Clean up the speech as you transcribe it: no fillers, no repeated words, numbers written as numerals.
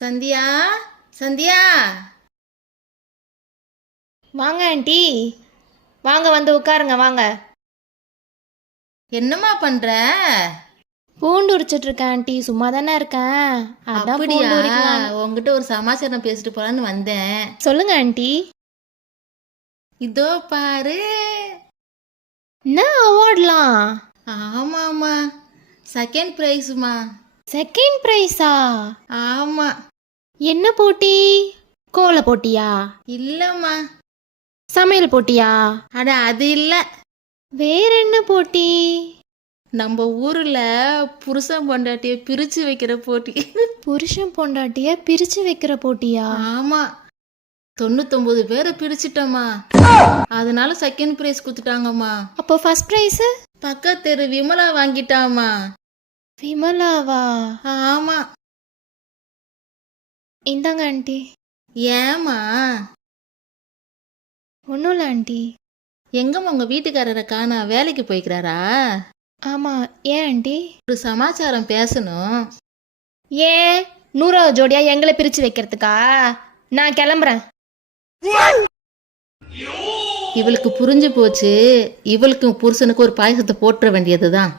சந்தியா, சந்தியா, வாங்க ஆண்டி. வாங்க வந்து உட்காருங்க வாங்க. என்னம்மா பண்ற? பூண்டு உரிச்சிட்டு இருக்கேன் ஆண்டி. சும்மா தானே இருக்கேன். அதான் அப்படியா? பூண்டு உரிக்கலாம். உங்ககிட்ட ஒரு சமாச்சாரம் பேசிட்டு போலான்னு வந்தேன். சொல்லுங்க ஆண்டி. இதோ பாரு. என்ன அவார்ட்லாம்? ஆமாம்மா, செகண்ட் ப்ரைஸ்மா. செகண்ட் ப்ரைஸா? ஆமா. என்ன போட்டி? கோல போட்டியா? இல்லம்மா. சமையல் போட்டியா? அட அது இல்ல. வேற என்ன போட்டி? நம்ம ஊர்ல புருஷன் பொண்டாட்டிய பிரிச்சு வைக்கிற போட்டி. புருஷன் பொண்டாட்டிய பிரிச்சு வைக்கிற போட்டியா? ஆமா, 99 பேரை பிரிச்சுட்டோம்மா. அதனால செகண்ட் ப்ரைஸ் கொடுத்துட்டாங்கம்மா. அப்போ ஃபர்ஸ்ட் ப்ரைஸ்? பக்கத்து தெரு விமலா வாங்கிட்டாமா. விமலாவா? ஆமா. இந்தாங்க ஆண்டி. ஏமா? ஒன்றும் இல்லை ஆண்டி. எங்கம்மா உங்க வீட்டுக்காரரை காணா? வேலைக்கு போய்க்கிறாரா? ஆமாம். ஏன் ஆண்டி? ஒரு சமாச்சாரம் பேசணும். ஏன் 100வது ஜோடியா எங்களை பிரிச்சு வைக்கிறதுக்கா? நான் கிளம்புறேன். இவளுக்கு புரிஞ்சு போச்சு. இவளுக்கு புருஷனுக்கு ஒரு பாயசத்தை போட்டுற வேண்டியதுதான்.